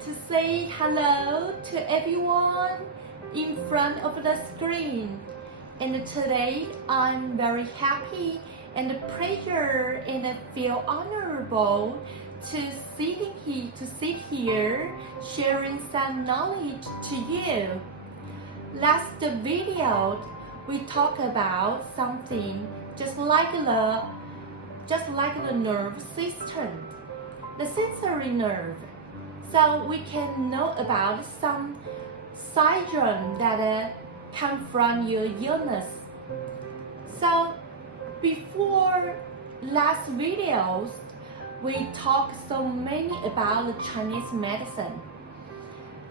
to say hello to everyone in front of the screen. And today I'm very happy and pleasure and feel honorable to sit here sharing some knowledge to you. Last video we talked about something just like the nerve system, the sensory nerve. So we can know about some syndrome that come from your illness. So before last videos, we talked so many about the Chinese medicine.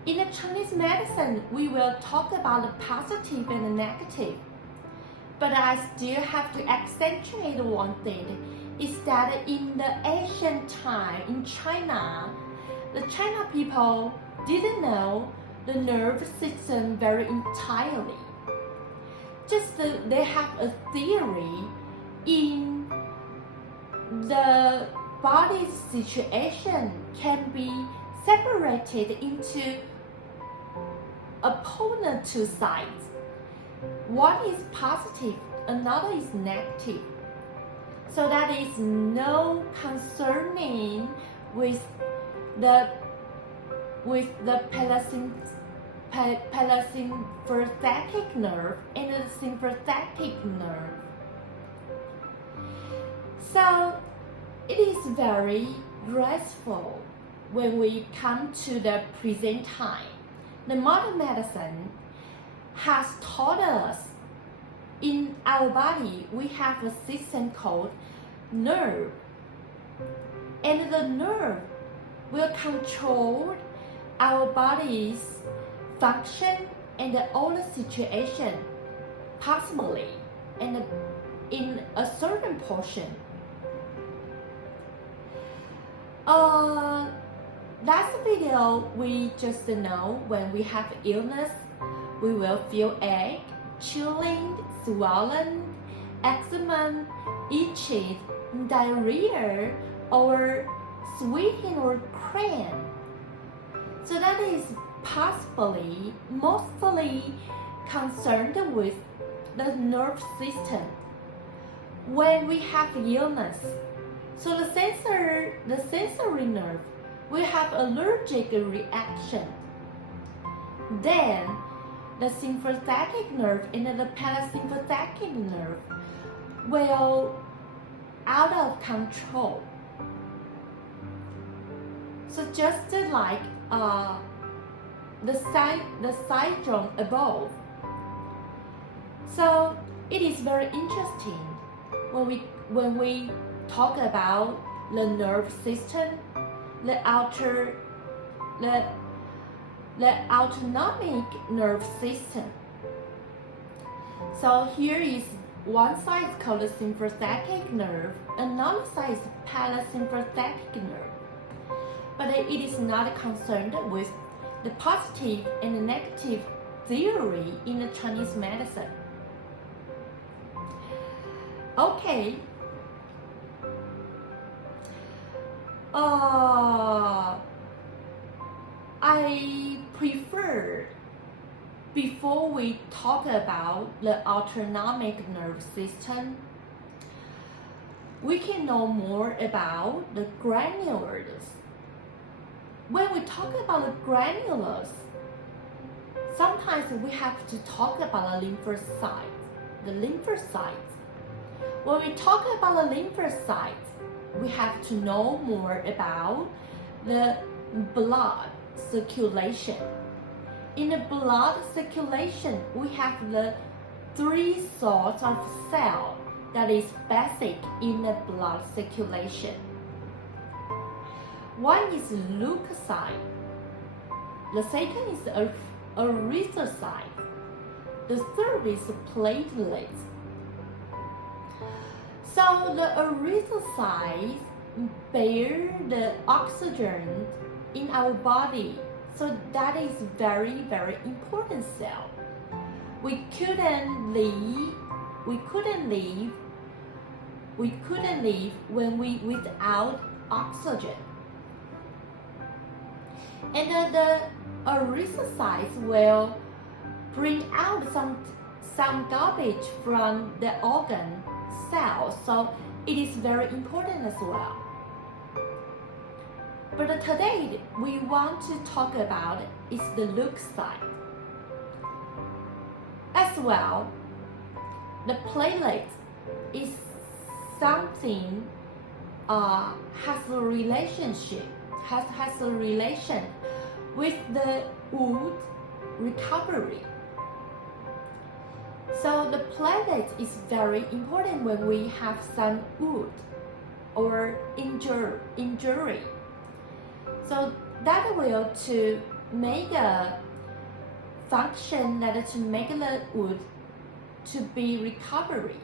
In the Chinese medicine, we will talk about the positive and the negative. But I still have to accentuate one thing, is that in the ancient time in China, the China people didn't know the nerve system very entirely. Just they have a theory in the body's situation can be separated into opponent two sides. One is positive, another is negative. So that is no concerning with the parasympathetic nerve and the sympathetic nerve. So it is very restful when we come to the present time. The modern medicine has taught us in our body we have a system called nerve, and the nerve will control our body's function and all the situation possibly and in a certain portion. Last video we just know when we have illness we will feel ache, chilling, swollen, eczema, itching, diarrhea, or sweating or cramp. So that is possibly mostly concerned with the nerve system. When we have illness, so the sensory nerve will have allergic reaction. Then the sympathetic nerve and the parasympathetic nerve will out of control. So just like the syndrome above. So it is very interesting when we talk about the nerve system, the autonomic nerve system. So here is one side called the sympathetic nerve, another side is parasympathetic nerve. But it is not concerned with the positive and the negative theory in the Chinese medicine. Okay. I prefer, before we talk about the autonomic nerve system, we can know more about the granulars. When we talk about the granulars, sometimes we have to talk about the lymphocytes. When we talk about the lymphocytes, we have to know more about the blood circulation. In the blood circulation, we have the three sorts of cells that is basic in the blood circulation. One is leukocyte. The second is erythrocyte. The third is platelets. So the erythrocytes bear the oxygen in our body. So that is very, very important cell. We couldn't live when without oxygen. and the erythrocytes will bring out some garbage from the organ cells, so it is very important as well. But today we want to talk about is the leukocyte. As well, the platelet is something has a relation with the wound recovery. So the platelet is very important when we have some wound or injury. So that will to make a function that to make the wound to be recovery.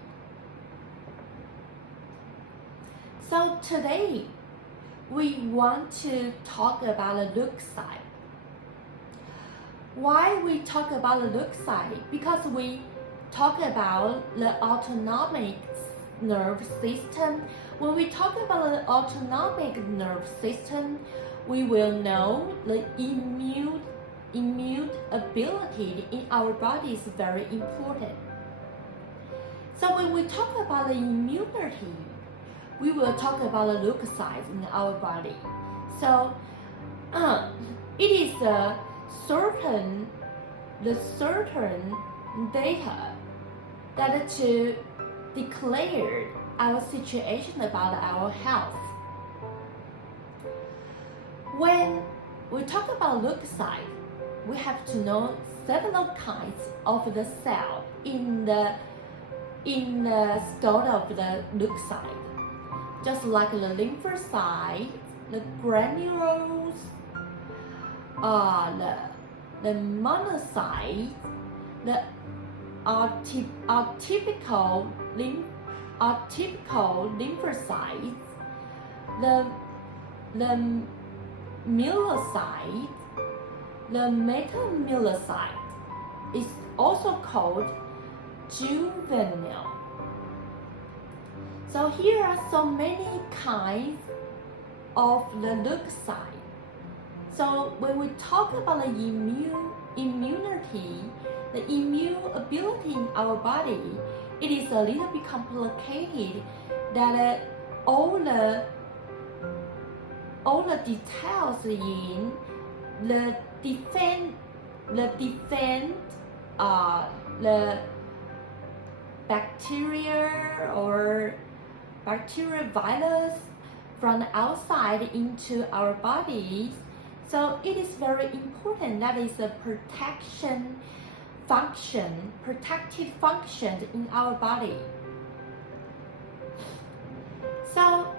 So today we want to talk about the leukocyte. Why we talk about the leukocyte? Because we talk about the autonomic nerve system. When we talk about the autonomic nerve system, we will know the immune ability in our body is very important. So when we talk about the immunity, we will talk about the leukocytes in our body. So it is the certain data that to declare our situation about our health. When we talk about leukocyte, we have to know several kinds of the cell in the skull of the leukocyte, just like the lymphocyte, the granules, the monocyte, the atypical lymphocytes, the myelocyte, the metamyelocyte is also called juvenile. So here are so many kinds of the leukocyte. So when we talk about the immunity, the immune ability in our body, it is a little bit complicated that all the details in the bacteria or bacterial virus from the outside into our bodies. So it is very important. That is a protective function in our body. So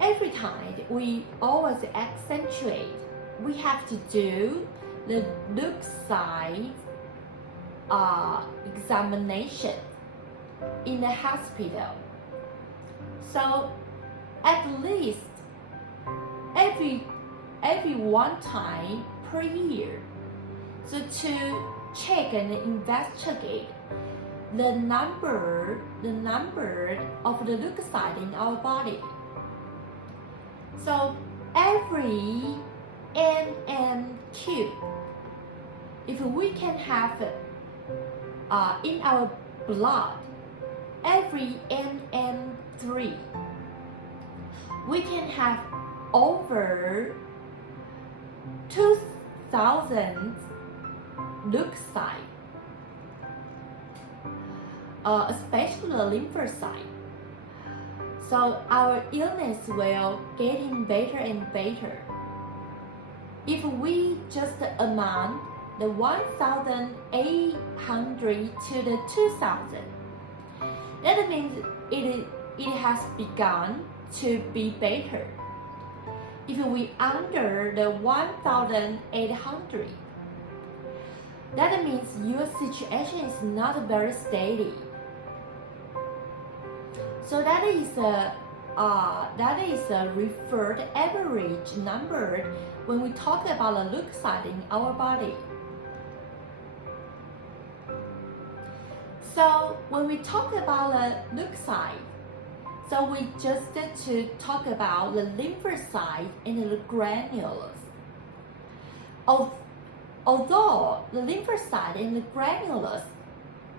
every time we always accentuate, we have to do the leukocyte examination in the hospital. So at least every one time per year, so to check and investigate the number of the leukocyte in our body. So every NMQ, if we can have in our blood every NM3, we can have over 2,000 leukocyte, especially the lymphocyte. So our illness will getting better and better. If we just amount the 1,800 to the 2,000, that means it has begun to be better. If we under the 1,800, that means your situation is not very steady. So that is a referred average number when we talk about the leukocyte in our body. So when we talk about the leukocyte, So we just to talk about the lymphocyte and the granules. Although the lymphocyte and the granules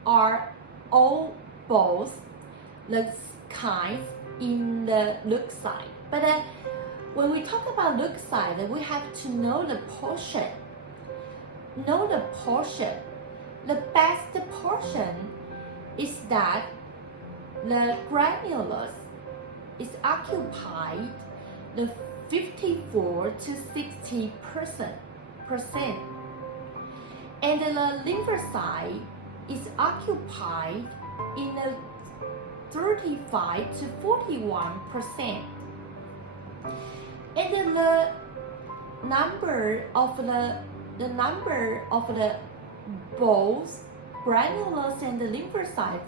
are all both the kinds in the leukocyte, but when we talk about leukocyte, we have to know the portion. The best portion is that the granules is occupied the 54 to 60%, and the lymphocyte is occupied in the 35 to 41%. And the number of the both granules and the lymphocytes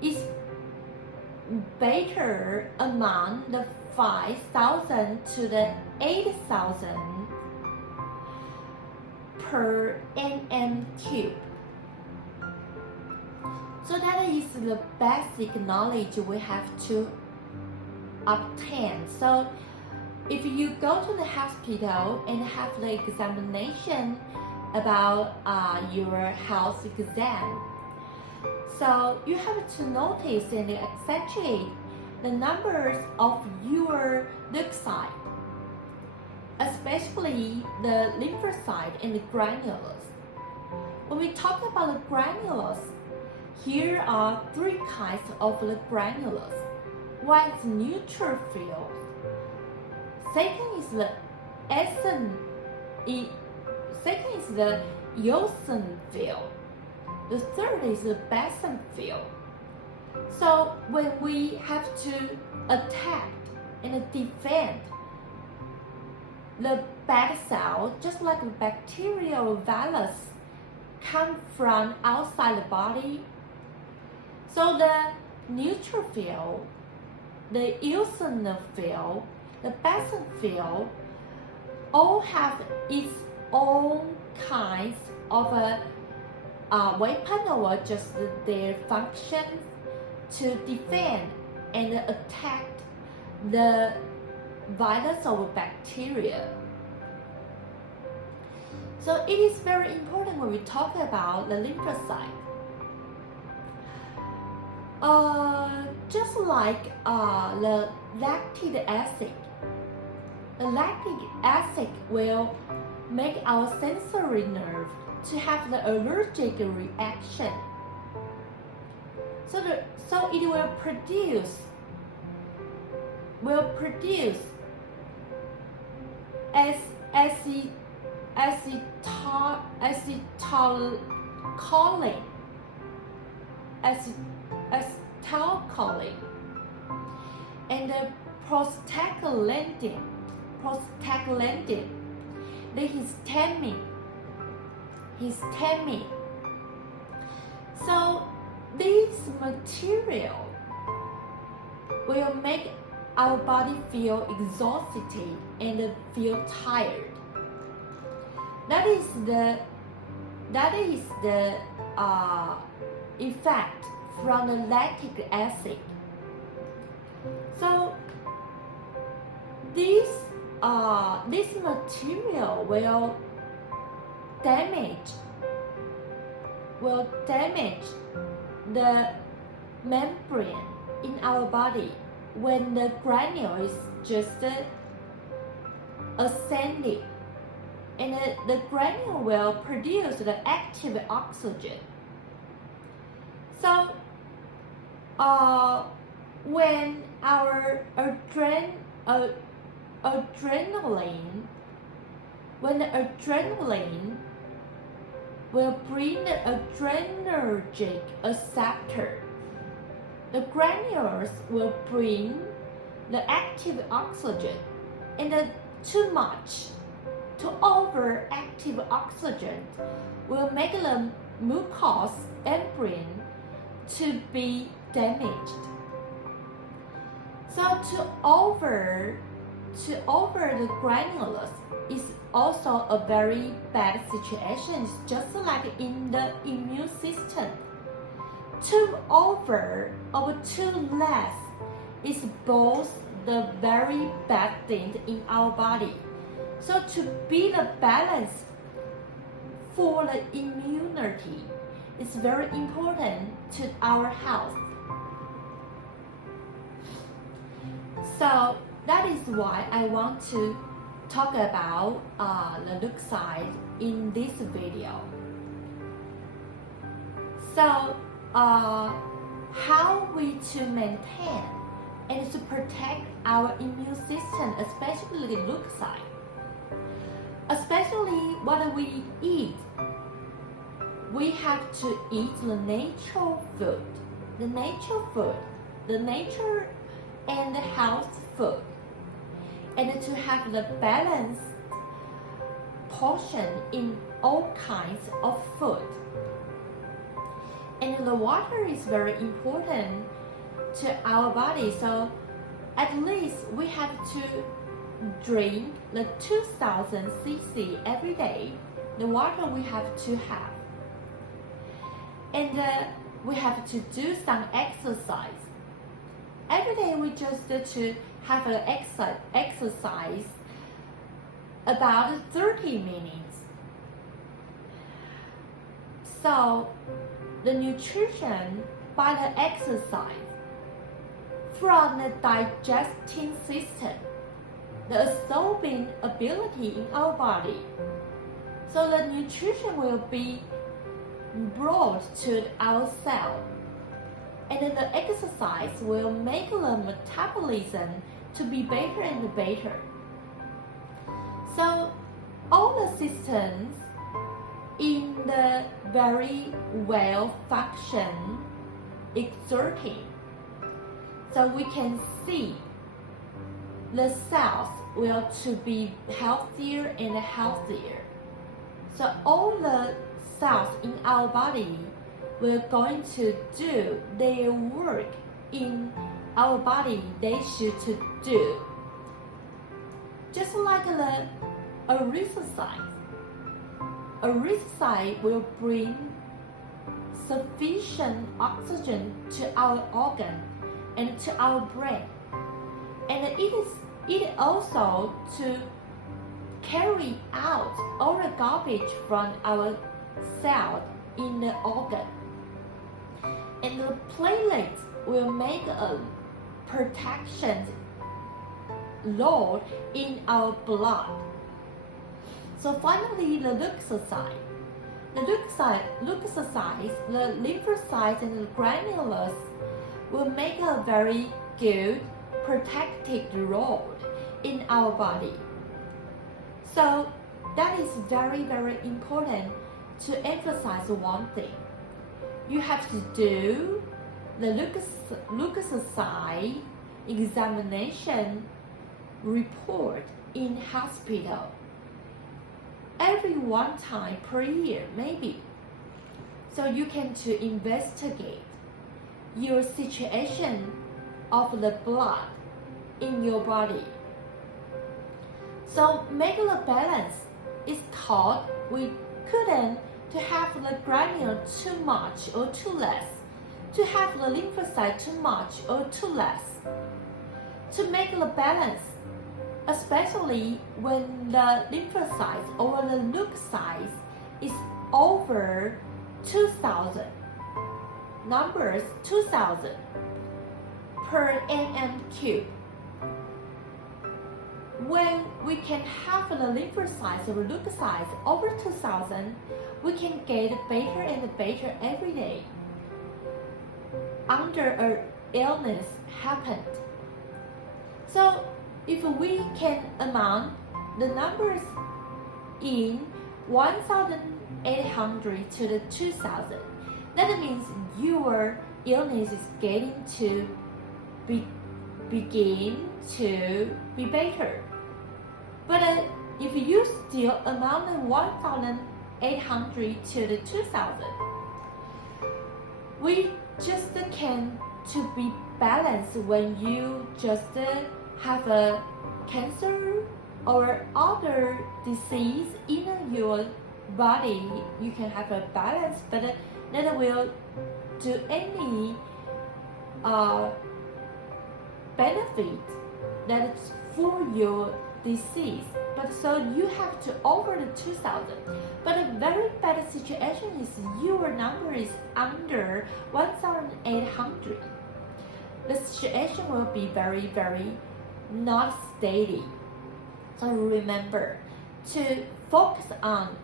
is better among the 5,000 to the 8,000 per nm cube. So that is the basic knowledge we have to obtain. So if you go to the hospital and have the examination about your health exam, so you have to notice and accentuate the numbers of your leukocyte, especially the lymphocyte and the granules. When we talk about the granules, here are three kinds of the granules. One is neutrophils. Second is the eosinophil. The third is the basophil. So when we have to attack and defend the bad cell, just like the bacteria or virus come from outside the body, so the neutrophil, the eosinophil, the basophil all have its own kinds of weapon or just their functions to defend and attack the virus or bacteria. So it is very important when we talk about the lymphocyte. Just like the lactic acid. The lactic acid will make our sensory nerve to have the allergic reaction. So it will produce acetylcholine and the prostaglandin, the histamine. So this material will make our body feel exhausted and feel tired. That is the effect from the lactic acid. So this material will damage the membrane in our body when the granule is just ascending, and the granule will produce the active oxygen. So when our adrenaline will bring the adrenergic acceptor, the granules will bring the active oxygen, and too overactive oxygen will make the mucous membrane to be damaged. So to over the granules is also a very bad situation. It's just like in the immune system. Too over or too less is both the very bad thing in our body. So to be the balance for the immunity is very important to our health. So that is why I want to talk about the leukocyte in this video. So how we to maintain and to protect our immune system, especially the leukocyte. Especially what we eat, we have to eat the natural food, the nature and the health food, and to have the balanced portion in all kinds of food. And the water is very important to our body, so at least we have to drink the 2000 cc every day, the water we have to have. And we have to do some exercise. Every day we just to have an exercise about 30 minutes. So the nutrition by the exercise from the digesting system, the absorbing ability in our body. So the nutrition will be brought to our cell, and then the exercise will make the metabolism to be better and better. So all the systems in the very well function exerting. So we can see the cells will to be healthier and healthier. So all the cells in our body will going to do their work in our body they should to do. Just like the erythrocyte. Erythrocyte will bring sufficient oxygen to our organ and to our brain. And it also to carry out all the garbage from our cell in the organ. And the platelets will make a protection load in our blood. So finally, the leukocyte. The leukocytes, the lymphocytes and the granules will make a very good protective role in our body. So that is very, very important to emphasize one thing. You have to do the leukocyte examination report in hospital every one time per year, maybe. So you can to investigate your situation of the blood in your body. So make the balance is thought we couldn't to have the granule too much or too less, to have the lymphocyte too much or too less. To make the balance, especially when the lymphocytes or the leukocytes is over 2000, numbers 2000 per mm². When we can have the lymphocytes or leukocytes over 2000, we can get better and better every day under an illness happened. So if we can amount the numbers in 1800 to the 2000, that means your illness is getting to begin to be better. But if you still amount the 1800 to the 2000, we just can to be balanced when you just have a cancer or other disease in your body. You can have a balance, but that will do any benefit that is for your disease, but so you have to over the 2,000. But a very bad situation is your number is under 1,800. The situation will be very, very not steady. So remember to focus on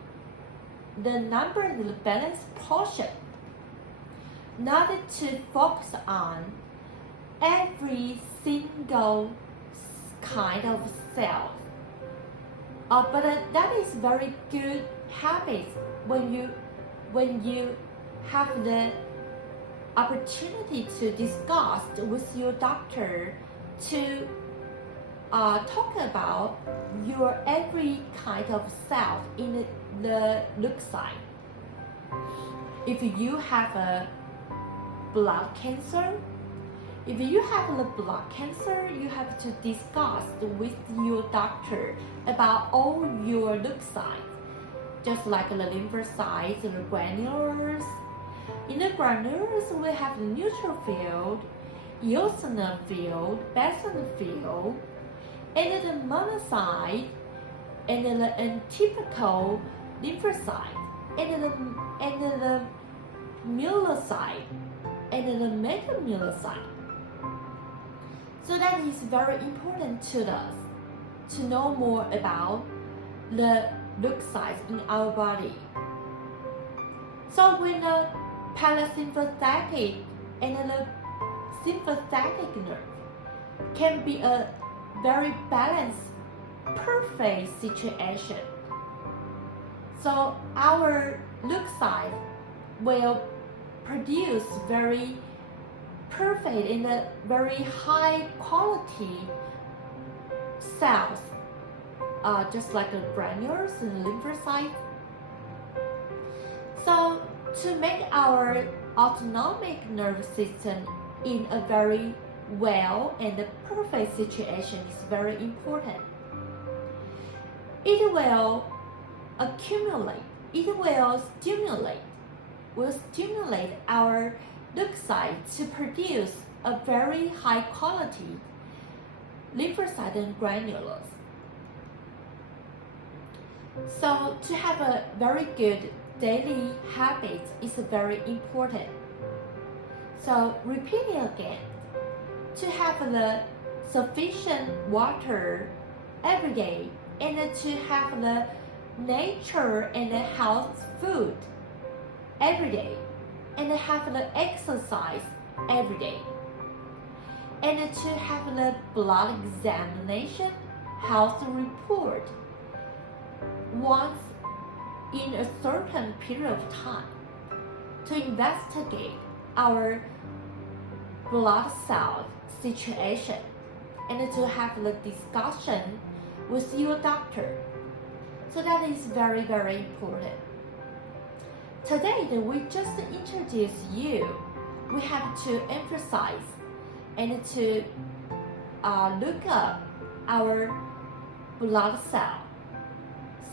the number and the balance portion, not to focus on every single kind of cell. But that is very good habit when you have the opportunity to discuss with your doctor to talk about your every kind of cell in the look side. If you have a blood cancer, if you have a blood cancer, you have to discuss with your doctor about all your look sides, just like the lymphocytes, the granules. In the granules, we have the neutrophil, eosinophil, basophil, and the monocyte, and the atypical lymphocyte, and the myelocyte, and the metamyelocyte. So that is very important to us to know more about the leukocytes in our body. So when the parasympathetic and the sympathetic nerve can be a very balanced, perfect situation. So our leukocyte will produce very perfect and a very high quality cells, just like the granules and lymphocytes. So to make our autonomic nervous system in a very well and a perfect situation is very important. It will accumulate, it will stimulate our leukocytes to produce a very high quality lymphocyte and granules. So to have a very good daily habit is very important. So repeat it again. To have the sufficient water every day, and to have the nature and the health food every day, and have the exercise every day, and to have the blood examination health report once in a certain period of time to investigate our blood cell situation, and to have the discussion with your doctor. So that is very, very important. Today, we just introduce you. We have to emphasize and to look up our blood cell.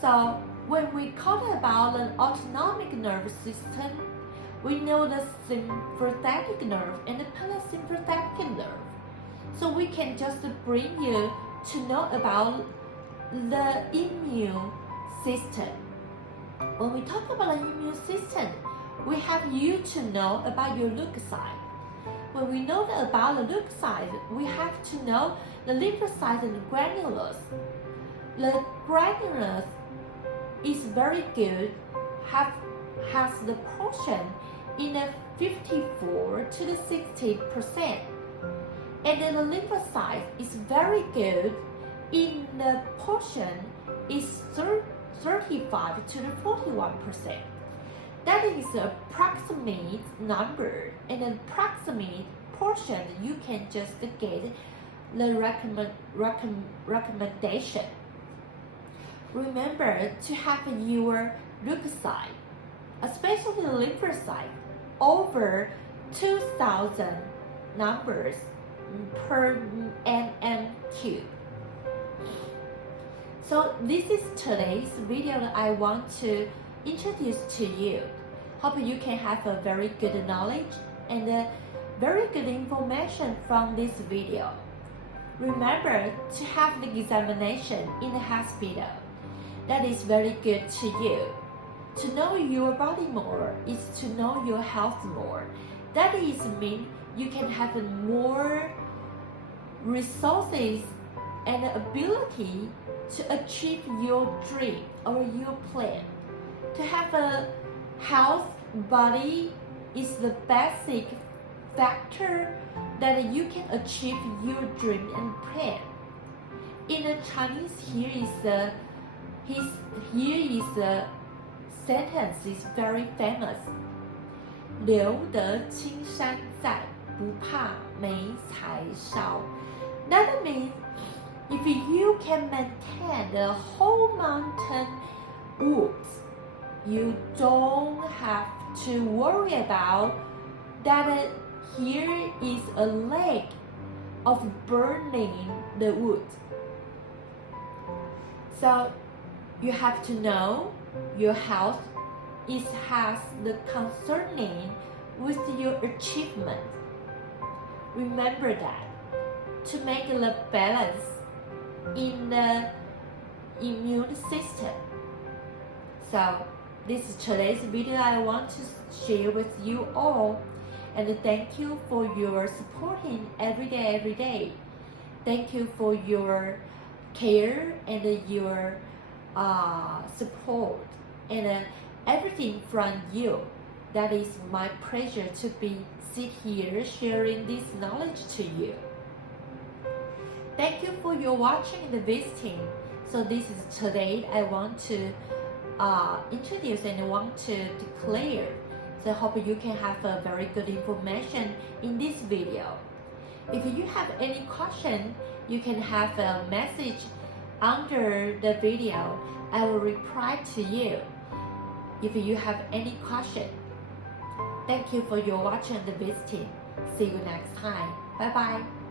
So when we talk about the autonomic nervous system, we know the sympathetic nerve and the parasympathetic nerve. So we can just bring you to know about the immune system. When we talk about the immune system, we have you to know about your leukocyte. When we know about the leukocyte, we have to know the lymphocytes and the granules. The granules is very good, has the portion in a 54 to the 60%. And then the lymphocyte is very good in the portion is 35 to the 41%. That is an approximate number and an approximate portion. You can just get the recommendation. Remember to have your leukocyte, especially the lymphocyte, over 2,000 numbers per mm3. So this is today's video that I want to introduce to you. Hope you can have a very good knowledge and very good information from this video. Remember to have the examination in the hospital. That is very good to you. To know your body more is to know your health more. That is mean you can have more resources and ability to achieve your dream or your plan. To have a health body is the basic factor that you can achieve your dream and plan. In the Chinese, here is a sentence is very famous. 留得青山在，不怕没柴烧。That means if you can maintain the whole mountain woods, you don't have to worry about that here is a lake of burning the wood. So you have to know your health has the concerning with your achievement. Remember that to make the balance in the immune system. So this is today's video I want to share with you all, and thank you for your supporting every day. Thank you for your care and your support and everything from you. That is my pleasure to sit here sharing this knowledge to you. Thank you for your watching and visiting. So this is today I want to introduce and want to declare. So I hope you can have a very good information in this video. If you have any question, you can have a message under the video. I will reply to you if you have any question. Thank you for your watching and visiting. See you next time. Bye bye.